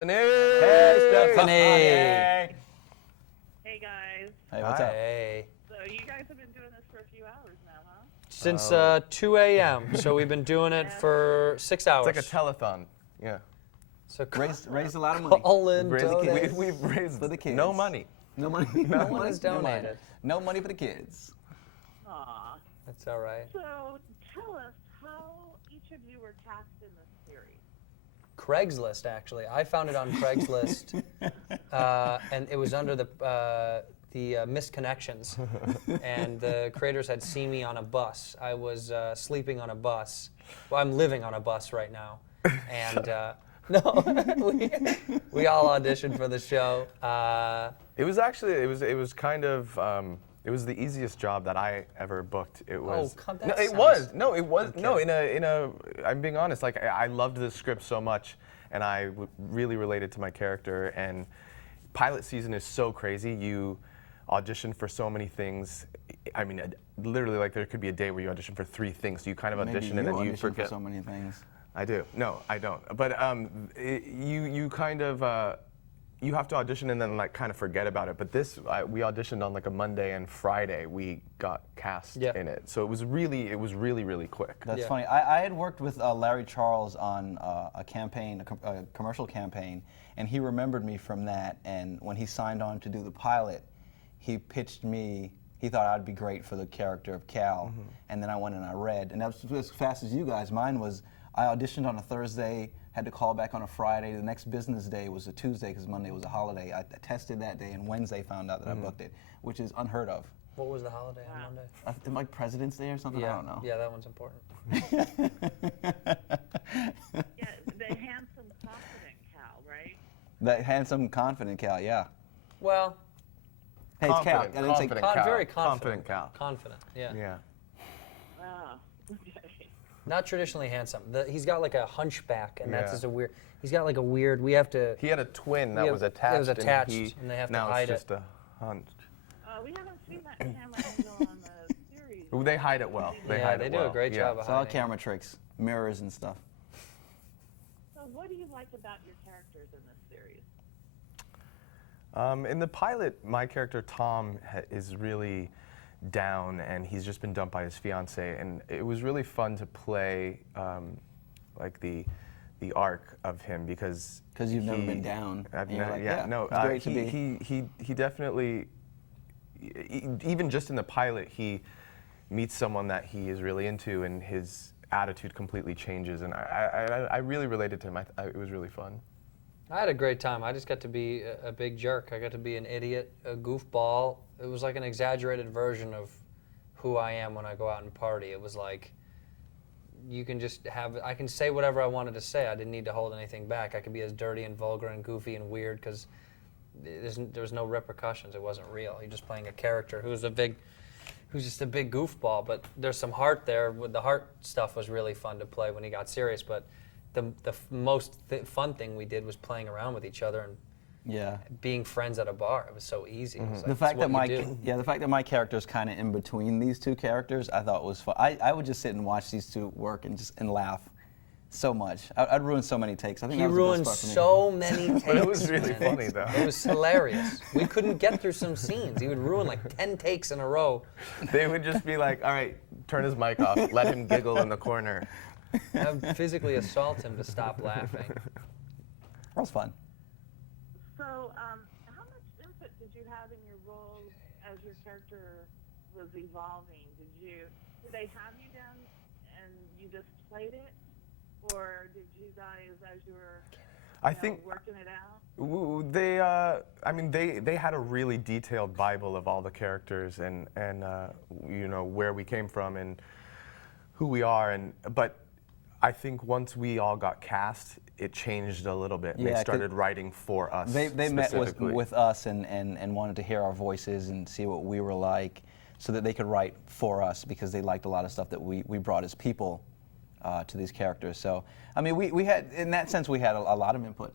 Hey, Stephanie. Hey guys. Hey, what's up? Hey. So you guys have been doing this for a few hours now, huh? Since 2 a.m. So we've been doing it for 6 hours. It's like a telethon. Yeah. So Raised a lot of money. call in, We've donate. raised For the kids. no money. No money. No one has donated. No money for the kids. Aw. That's all right. So tell us how each of you were cast in this series. Craigslist, actually. I found it on Craigslist, and it was under the missed connections. And the creators had seen me on a bus. I was sleeping on a bus. Well, I'm living on a bus right now. And no, we all auditioned for the show. It was actually it was kind of it was the easiest job that I ever booked. It was. Oh, come, no, that it sounds- was. No, it was. Okay. No, in a. I'm being honest. Like I loved the script so much, and I really related to my character. And pilot season is so crazy. You audition for so many things. I mean, literally, like there could be a day where you audition for 3 things. So you kind of audition and then you forget. For so many things. I do. No, I don't. But you kind of you have to audition and then like kind of forget about it. But this we auditioned on like a Monday and Friday we got cast in it. So it was really really quick. That's funny. I had worked with Larry Charles on a campaign, a commercial campaign, and he remembered me from that. And when he signed on to do the pilot, he pitched me. He thought I'd be great for the character of Cal. And then I went and I read, and that was as fast as you guys. Mine was. I auditioned on a Thursday, had to call back on a Friday. The next business day was a Tuesday because Monday was a holiday. I tested that day, and Wednesday found out that I booked it, which is unheard of. What was the holiday on Monday? Like President's Day or something? Yeah. I don't know. Yeah, that one's important. Yeah, the handsome, confident Cal, right? That handsome, confident Cal, yeah. Well, Hey, it's Cal. Confident, I didn't say confident. Cal. very confident. Confident Cal. Confident, yeah. Yeah. Ah, okay. Not traditionally handsome. He's got like a hunchback, and that's Yeah. just a weird. He's got like a weird. We have to. He had a twin that Yeah, was it attached. was attached, and they have to now hide it's it. just a hunch. We haven't seen that camera angle on the series. They hide it well. They hide they it do well. a great job of It's all hiding. camera tricks, mirrors and stuff. So what do you like about your characters in this series? In the pilot, my character Tom is really down, and he's just been dumped by his fiance, and it was really fun to play like the arc of him because You've never been down. I've and you're never, like, yeah, no. it's great to be. He definitely, even just in the pilot, he meets someone that he is really into, and his attitude completely changes, and I really related to him. It was really fun. I had a great time. I just got to be a big jerk. I got to be an idiot, a goofball. It was like an exaggerated version of who I am when I go out and party. It was like, you can just have, I can say whatever I wanted to say. I didn't need to hold anything back. I could be as dirty and vulgar and goofy and weird because there was no repercussions. It wasn't real. You're just playing a character who's just a big goofball, but there's some heart there. The heart stuff was really fun to play when he got serious, but the most fun thing we did was playing around with each other and being friends at a bar. It was so easy. It was like, The fact that the fact that my character is kind of in between these two characters, I thought was fun. I would just sit and watch these two work and laugh so much. I'd ruin so many takes. I think He that was the ruined best part for me. so many takes. But it was really man. funny, though. It was hilarious. We couldn't get through some scenes. He would ruin like 10 takes in a row. They would just be like, all right, turn his mic off, let him giggle in the corner. I would physically assault him to stop laughing. That was fun. So, how much input did you have in your role as your character was evolving? Did they have you down and you just played it, or did you guys, as you were, I think working it out? They had a really detailed Bible of all the characters and where we came from and who we are, but I think once we all got cast, it changed a little bit. Yeah, they started writing for us. They met specifically. with us and wanted to hear our voices and see what we were like, so that they could write for us because they liked a lot of stuff that we brought as people to these characters. So I mean, we had, in that sense, we had a lot of input.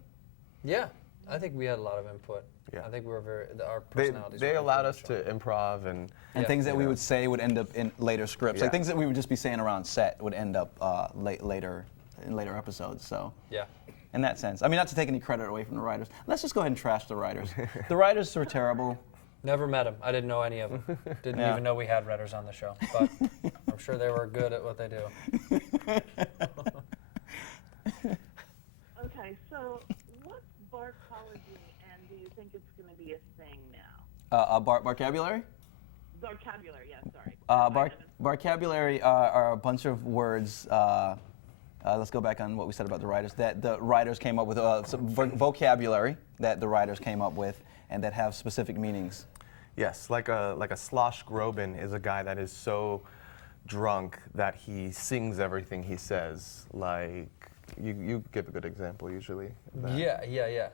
Yeah, I think we had a lot of input. Yeah. I think we were our personalities. They were allowed us influential. to improv and Things that we would say would end up in later scripts. Yeah. Like things that we would just be saying around set would end up later in later episodes. So Yeah. in that sense. I mean, not to take any credit away from the writers. Let's just go ahead and trash the writers. The writers were terrible. Never met them. I didn't know any of them. Didn't Yeah. even know we had writers on the show. But I'm sure they were good at what they do. Okay, so what's Bar-cabulary, and do you think it's going to be a thing now? Bar-cabulary? Bar-cabulary, yeah, sorry. Bar-cabulary are a bunch of words. Let's go back on what we said about the writers. That the writers came up with some vocabulary that the writers came up with, and that have specific meanings. Yes, like a slosh groban is a guy that is so drunk that he sings everything he says. Like, you give a good example usually. of that. Yeah.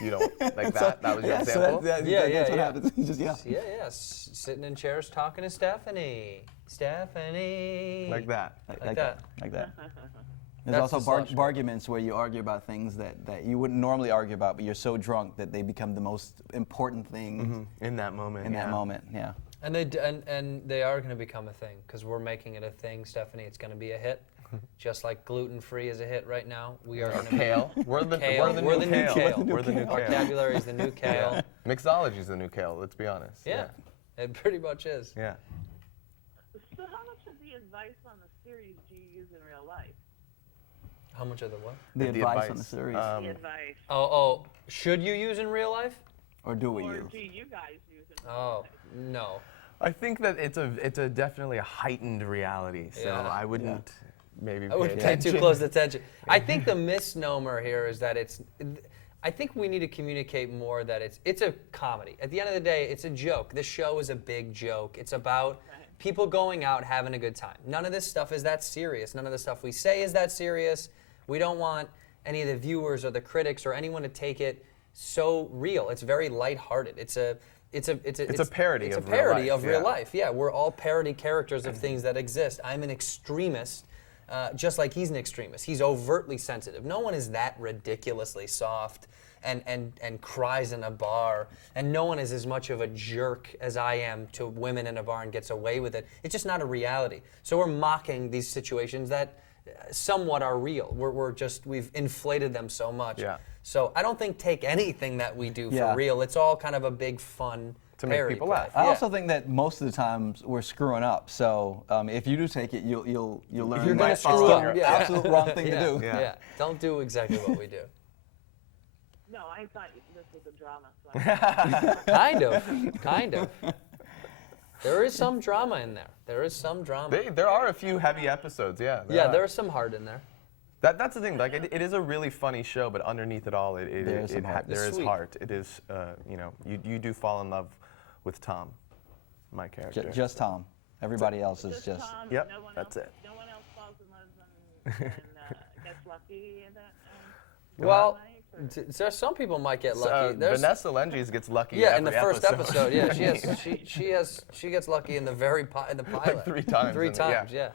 You don't like that? That was your example? That's what happens. Just, Yeah. Sitting in chairs talking to Stephanie. Like that. Like that. There's That's also the slush barguments where you argue about things that you wouldn't normally argue about, but you're so drunk that they become the most important thing In that moment. in that moment. Yeah. And they are going to become a thing because we're making it a thing, Stephanie. It's going to be a hit, just like gluten-free is a hit right now. We are going to Kale. We're the kale. new We're the new kale. kale. We're the new kale. Vocabulary is the new kale. Mixology is the new kale. Let's be honest. Yeah, it pretty much is. Yeah. So how much of the advice on the series do you use in real life? How much of the what? The The advice on the advice, series, The advice. Oh, should you use in real life? or do we Or use? do you guys use it in real Oh, life? no. I think that it's a definitely a heightened reality. So Yeah. I wouldn't maybe I pay wouldn't pay too attention. close attention. I think the misnomer here is that I think we need to communicate more that it's a comedy. At the end of the day, it's a joke. This show is a big joke. It's about people going out having a good time. None of this stuff is that serious. None of the stuff we say is that serious. We don't want any of the viewers or the critics or anyone to take it so real. It's very lighthearted. It's a parody It's of a real parody life, of real yeah. life. Yeah, we're all parody characters of things that exist. I'm an extremist, just like he's an extremist. He's overtly sensitive. No one is that ridiculously soft and cries in a bar, and no one is as much of a jerk as I am to women in a bar and gets away with it. It's just not a reality. So we're mocking these situations that somewhat are real. We've inflated them so much. Yeah. So I don't think take anything that we do for Yeah. real. It's all kind of a big fun To make parody people play. laugh. I Yeah. also think that most of the times we're screwing up. So if you do take it, you'll learn. You're that gonna it's screw the up. Yeah. absolute wrong thing Yeah. to do. Yeah. Yeah. Don't do exactly what we do. No, I thought this was a drama. So Kind of. There is some drama in there. There is some drama. There are a few heavy episodes, yeah. Yeah, are. there's some heart in there. That's the thing. Like it is a really funny show, but underneath it all, There is some heart. there It's is sweet. heart. It is, you do fall in love with Tom, my character. Just Tom. Everybody else is just. Tom, Yep, no one that's else, it. No one else falls in love and gets lucky in that. Well, night, or- there's some people might get lucky. There's Vanessa Lengies gets lucky. yeah, in the every first episode. Yeah, she gets lucky in the in the pilot. 3 times. Three in it, times. Yeah.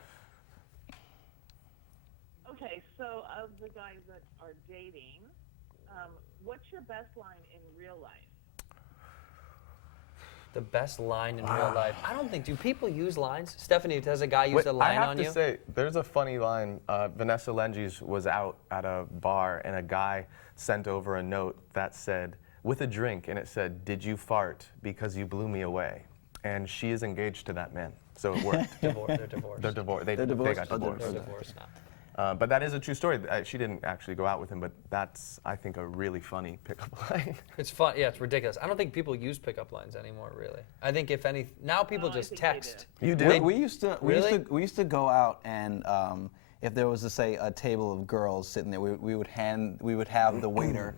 Okay, so of the guys that are dating, what's your best line in real life? The best line in real life. I don't think. Do people use lines? Stephanie, has a guy used Wait, a line I have on to you? say, there's a funny line. Vanessa Lengies was out at a bar, and a guy sent over a note that said, with a drink, and it said, "Did you fart because you blew me away?" And she is engaged to that man, so it worked. They're divorced. They're divorced. They divorced? got Oh, they're divorced. They're divorced now. But that is a true story. She didn't actually go out with him, but that's, I think, a really funny pickup line. It's fun. Yeah, it's ridiculous. I don't think people use pickup lines anymore, really. I think if any, now people I just think they text. You do? We used to Really? we used to go out and if there was say a table of girls sitting there, we would have the waiter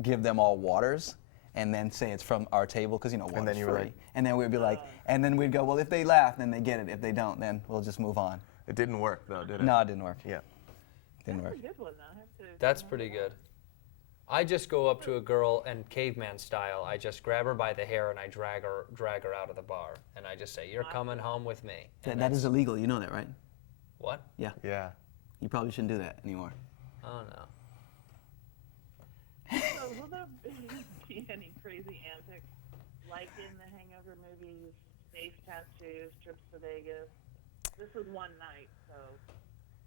give them all waters and then say it's from our table because water's then you were free. like- And then we'd be like, and then we'd go, well, if they laugh, then they get it. If they don't, then we'll just move on. It didn't work, though, did it? No, it didn't work. Yeah. Didn't That's work. a good one, though. I have to That's pretty good. I just go up to a girl and caveman style, I just grab her by the hair and I drag her out of the bar. And I just say, "You're coming home with me." And That is illegal. You know that, right? what? Yeah. Yeah. You probably shouldn't do that anymore. Oh no. So will there be any crazy antics like in the Hangover movies, face tattoos, trips to Vegas? This was one night, so.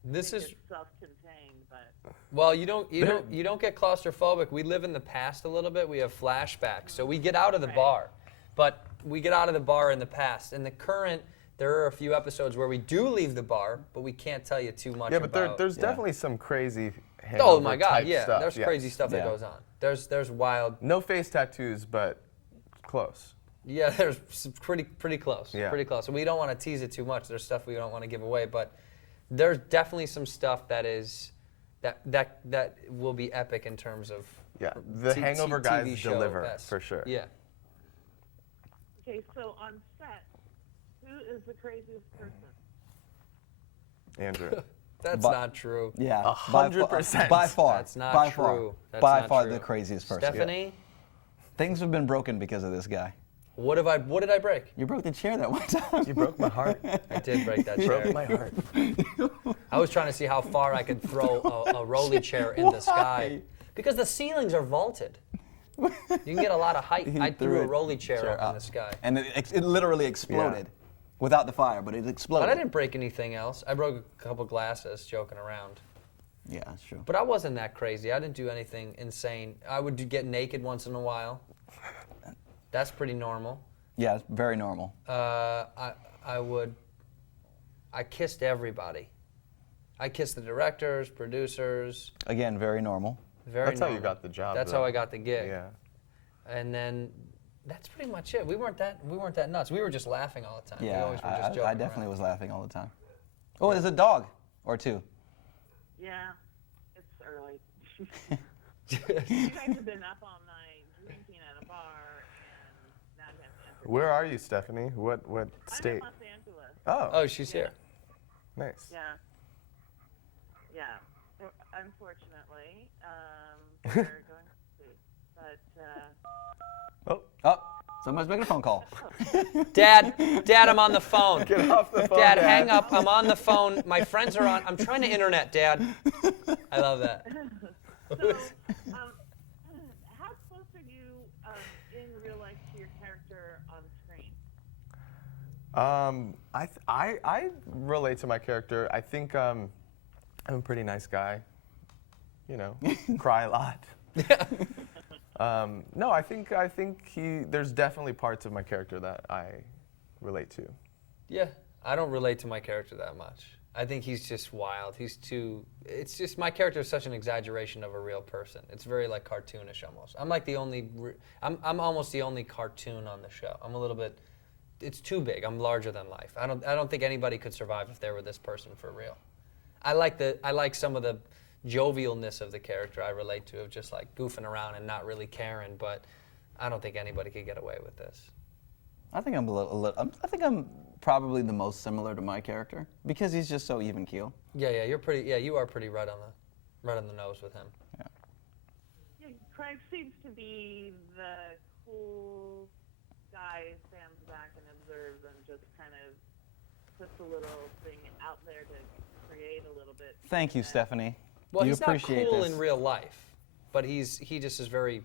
This think is it's self-contained, but well, you don't get claustrophobic. We live in the past a little bit. We have flashbacks, so we get out of the bar, but we get out of the bar in the past. In the current, there are a few episodes where we do leave the bar, but we can't tell you too much. Yeah, but about. there's definitely some crazy Oh my Hangover God! type Yeah, stuff. there's crazy stuff that Yeah. goes on. There's wild. No face tattoos, but close. Yeah, there's pretty close. Yeah. Pretty close. We don't want to tease it too much. There's stuff we don't want to give away, but there's definitely some stuff that is that will be epic in terms of Yeah, the Hangover guys TV show deliver best. for sure. Yeah. okay. So on set, who is the craziest person? Andrew. That's But- not true. Yeah, 100%. By far. That's not by true. Far, That's by not far true. the craziest person. Stephanie, Things have been broken because of this guy. what did I break? You broke the chair that one time. You broke my heart. I did break that Broke chair. my heart. I was trying to see how far I could throw a rolly chair in the sky. Why? Because the ceilings are vaulted. You can get a lot of height. He I threw a it- rolly chair up in the sky. And it literally exploded. Without the fire, but it exploded. But I didn't break anything else. I broke a couple glasses joking around. Yeah, that's true. But I wasn't that crazy. I didn't do anything insane. I would get naked once in a while. That's pretty normal. Yeah, it's very normal. I kissed everybody. I kissed the directors, producers. Again, very normal. Very That's how you normal. got the job. That's though. how I got the gig. Yeah. And then that's pretty much it. We weren't that nuts. We were just laughing all the time. We Yeah, always were just joking I definitely around. was laughing all the time. Oh, there's a dog or two. Yeah, it's early. You guys have been up all night drinking at a bar and not having entertainment. Where are you, Stephanie? What I'm in state? Los Angeles. Oh, Oh, she's here. nice. Yeah. Yeah. Unfortunately, we're going to see. But Oh, somebody's making a phone call. Dad, I'm on the phone. Get off the phone. Dad, hang up. I'm on the phone. My friends are on. I'm trying to internet, Dad. I love that. so, how close are you in real life to your character on screen? I relate to my character. I think I'm a pretty nice guy. You know, cry a lot. No, I think there's definitely parts of my character that I relate to. Yeah, I don't relate to my character that much. I think he's just wild. It's just my character is such an exaggeration of a real person. It's very like cartoonish almost. I'm like I'm almost the only cartoon on the show. I'm a little bit, it's too big. I'm larger than life. I don't think anybody could survive if they were this person for real. I like some of the jovialness of the character I relate to, of just like goofing around and not really caring, but I don't think anybody could get away with this. I think I'm probably the most similar to my character because he's just so even keel. Yeah, you are pretty right on the nose with him. Yeah, Craig seems to be the cool guy who stands back and observes and just kind of puts a little thing out there to create a little bit. Thank you, Stephanie. Well, you he's not appreciate cool this. in real life, but he just is very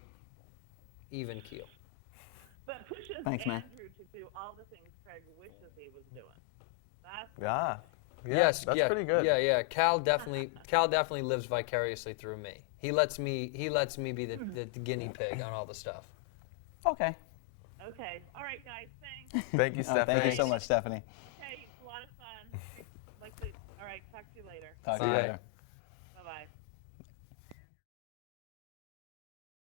even keel. But pushes Thanks, man. Andrew to do all the things Craig wishes he was doing. That's Yeah. Yes, that's yeah, pretty good. Yeah. Cal definitely lives vicariously through me. He lets me be the guinea pig on all the stuff. Okay. okay. All right, guys. Thanks. Thank you, Stephanie. Thank you so much, Stephanie. Hey, it's a lot of fun. All right, talk to you later. Talk to you Bye. later.